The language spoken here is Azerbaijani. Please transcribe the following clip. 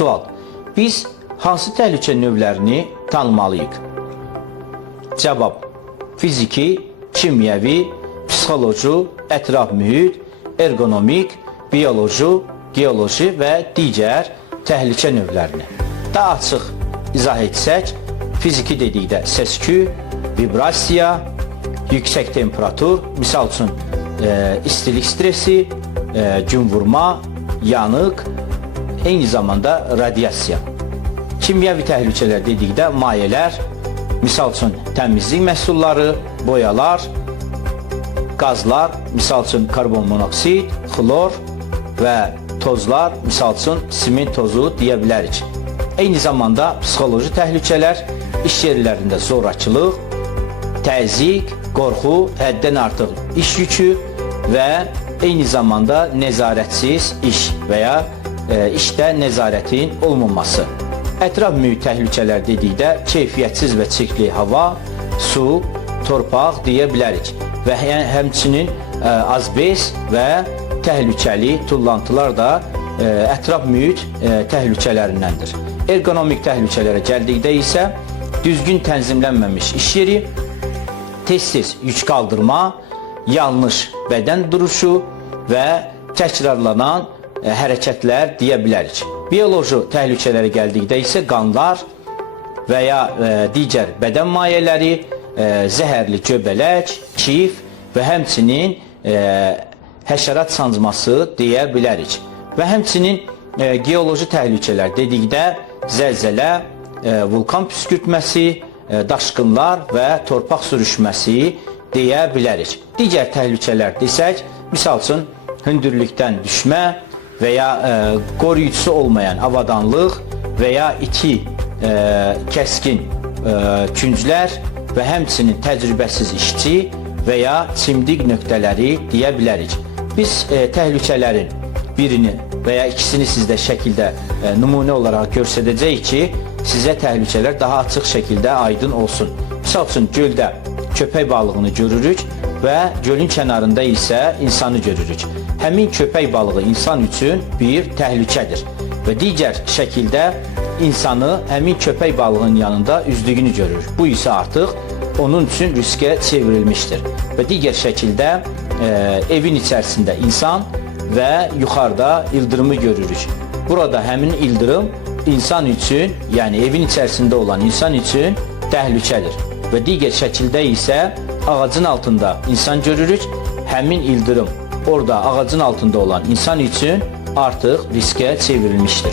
Sual: biz hansı təhlükə növlərini tanımalıyıq? Cavab: fiziki, kimyəvi, psixoloji, ətraf mühit, ergonomik, bioloji, geoloji və digər təhlükə növlərini. Daha açıq izah etsək, fiziki dedikdə səs-küy, vibrasiya, yüksək temperatur, misal üçün istilik stresi, gün vurma, yanıq, eyni zamanda radiasiya. Kimyəvi təhlükələr dedikdə mayələr, misal üçün təmizlik məhsulları, boyalar, qazlar, misal üçün karbon monoksid, xlor və tozlar, misal üçün siment tozu deyə bilərik. Eyni zamanda psixoloji təhlükələr, iş yerlərində zorakılıq, təzyiq, qorxu, həddən artıq iş yükü və eyni zamanda nəzarətsiz iş və ya işdə nəzarətin olmaması. Ətraf mühit təhlükələr dedikdə keyfiyyətsiz və çirkli hava, su, torpaq deyə bilərik və həmçinin azbest və təhlükəli tullantılar da ətraf mühit təhlükələrindəndir. Ergonomik təhlükələrə gəldikdə isə düzgün tənzimlənməmiş iş yeri, tez-tez yük qaldırma, yanlış bədən duruşu və təkrarlanan hərəkətlər deyə bilərik. Bioloji təhlükələrə gəldikdə isə qanlar və ya digər bədən mayələri, zəhərli göbələk, kif və həmçinin həşərat sancması deyə bilərik. Və həmçinin geoloji təhlükələr dedikdə zəlzələ, vulkan püskürtməsi, daşqınlar və torpaq sürüşməsi deyə bilərik. Digər təhlükələr desək, misal üçün hündürlükdən düşmə və ya qoruyucusu olmayan avadanlıq və ya iti kəskin künclər və həmçinin təcrübəsiz işçi və ya çimdik nöqtələri deyə bilərik. Biz təhlükələrin birini və ya ikisini sizdə şəkildə nümunə olaraq göstərəcəyik ki, sizə təhlükələr daha açıq şəkildə aydın olsun. Misal üçün göldə köpək balığını görürük və gölün kənarında isə insanı görürük. Həmin köpək balığı insan üçün bir təhlükədir və digər şəkildə insanı həmin köpək balığının yanında üzdüyünü görürük. Bu isə artıq onun üçün riskə çevrilmişdir və digər şəkildə evin içərisində insan və yuxarıda ildırımı görürük. Burada həmin ildırım insan üçün, yəni evin içərisində olan insan üçün təhlükədir və digər şəkildə isə ağacın altında insan görürük. Həmin ildırım orada ağacın altında olan insan üçün artıq riskə çevrilmişdir.